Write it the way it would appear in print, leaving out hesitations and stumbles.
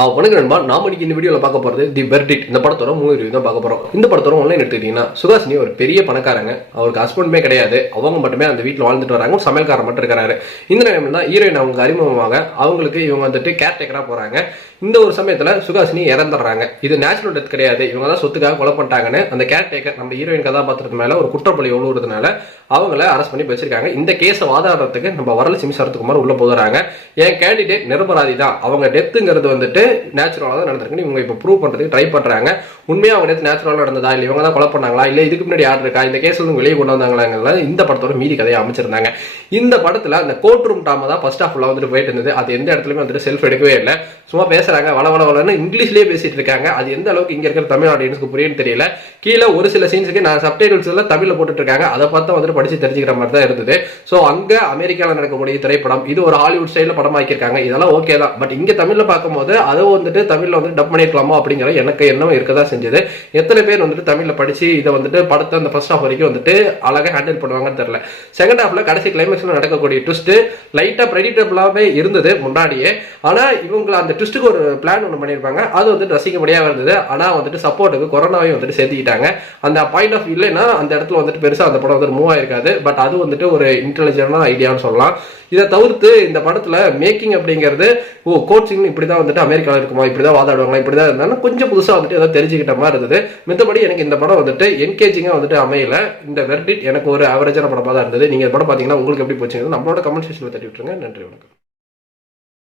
வணக்கம் நண்பா. நாம இன்னைக்கு இந்த வீடியோல பார்க்க போறது தி வெர்டிக்ட். இந்த படத்தோட 3 ரிவ்யூ தான் பார்க்க போறோம். இந்த படத்தோட ஆன்லைன் எடுத்துக்கிட்டீங்கன்னா சுஹாசினி ஒரு பெரிய பணக்காரங்க. அவருக்கு ஹஸ்பண்டுமே கிடையாது. அவங்க மட்டுமே அந்த வீட்டில் வாழ்ந்துட்டு வராங்க. ஒரு சமையல்காரர் மட்டும் இருக்காரு. இந்த நேரம்ல தான் ஹீரோயின் அவங்க அறிமுகமாக அவங்களுக்கு இவங்க வந்துட்டு கேர்டேக்கரா போறாங்க. இந்த ஒரு சமயத்துல சுஹாசினி இறந்துடுறாங்க. இது நேச்சுரல் டெத் கிடையாது. இவங்க தான் சொத்துக்காக கொலை பண்ணிட்டாங்கன்னு அந்த கேர்டேக்கர் நம்ம ஹீரோயின் கதாபாத்திரத்து மேல ஒரு குற்றப்பழி எழுவுறதுனால அவங்கள அரெஸ்ட் பண்ணி வச்சிருக்காங்க. இந்த கேஸை வாதாடுறதுக்கு நம்ம வரலட்சுமி சரத்குமார் உள்ள போதுறாங்க. என் கேண்டிடேட் நிரபராதி தான், அவங்க டெத்துங்கிறது வந்துட்டு நேச்சுரலா தான் நடந்திருக்குன்னு இவங்க இப்ப ப்ரூவ் பண்றதுக்கு ட்ரை பண்றாங்க. உண்மையா அவங்க டெத் நேச்சுரலா நடந்ததா, இல்ல இவங்க தான் கொலை பண்ணாங்களா, இல்ல இதுக்கு முன்னாடி யார் இருக்கா, இந்த கேஸ்ல இருந்து வெளியே கொண்டு வந்தாங்களா, இந்த படத்தோட மீதி கதையை அமைச்சிருந்தாங்க. இந்த படத்துல அந்த கோர்ட் ரூம் டாமா தான் ஃபர்ஸ்ட் ஹாஃப்ல வந்துட்டு போயிட்டு இருந்தது. அது எந்த இடத்துலயுமே வந்துட்டு செல்ஃப் எடுக்கவே இல்லை. சும்மா பேசுறாங்க, வளவளன்னு இங்கிலீஷ்லயே பேசிட்டு இருக்காங்க. அது எந்த அளவுக்கு இங்க இருக்கிற தமிழ் ஆடியன்ஸ்க்கு புரியுன்னு தெரியல. கீழே ஒரு சில சீன்ஸுக்கு நான் சப்டைட்டில்ஸ் எல்லாம் தமிழ்ல போட்டுட்டு இருக்காங்க. அதை பார்த்தா வந்துட்டு படிச்சு தெரிஞ்சுக்கிற மாதிரி தான் இருந்தது. சோ அங்க அமெரிக்கால நடக்கக்கூடிய திரைப்படம், இது ஒரு ஹாலிவுட் ஸ்டைல படமாக்கிருக்காங்க. இதெல்லாம் ஓகே தான். பட் இங்க தமிழ்ல பார்க்கும்போது அதை வந்துட்டு தமிழ்ல வந்து டப் பண்ணிருக்கலாமா அப்படிங்கிற எனக்கு எண்ணம் இருக்கதான் செஞ்சது. எத்தனை பேர் வந்துட்டு தமிழ்ல படிச்சு இதை வந்துட்டு படத்தை அந்த ஃபர்ஸ்ட் ஹாஃப் வரைக்கும் வந்துட்டு அழகா ஹேண்டில் பண்ணுவாங்கன்னு தெரியல. செகண்ட் ஹாஃப்ல கடைசி கிளைமேக்ஸ்ல நடக்கக்கூடிய ட்விஸ்ட் லைட்டா பிரெடிக்டபிளாவே இருந்தது முன்னாடியே. ஆனா இவங்க அந்த ட்விஸ்ட்டுக்கு ஒரு பிளான் ஒன்று பண்ணியிருப்பாங்க. அது வந்துட்டு ரசிக்க முடியாம இருந்தது. ஆனா வந்துட்டு சப்போர்ட்டுக்கு கொரோனாவையும் வந்துட்டு சேர்த்துக்கிட்டாங்க. அந்த பாயிண்ட் ஆஃப் வியூனா அந்த இடத்துல வந்துட்டு பெருசா அந்த படம் வந்து மூவ் ஆயிருக்காது. பட் அது வந்துட்டு ஒரு இன்டெலிஜென்டான ஐடியான்னு சொல்லலாம். இதை தவிர்த்து இந்த படத்துல மேக்கிங் அப்படிங்கிறது கோச்சிங் இப்படிதான் வந்துட்டு அமெரிக்காவில் இருக்குமா, இப்படிதான் வாதாடுவாங்களா, இப்படிதான் இருந்தாலும் கொஞ்சம் புதுசா வந்துட்டு ஏதாவது தெரிஞ்சுக்கிட்ட மாதிரி இருந்தது. மித்தபடி எனக்கு இந்த படம் வந்துட்டு என்கேஜிங்கா வந்துட்டு அமையல. இந்த வெர்டிக்ட் எனக்கு ஒரு அவரேஜான படமா தான் இருந்தது. நீங்க இந்த படம் பாத்தீங்கன்னா உங்களுக்கு எப்படி போச்சுங்க நம்மளோட கமெண்ட் செக்ஷன்ல தட்டி விட்டுருங்க. நன்றி, வணக்கம்.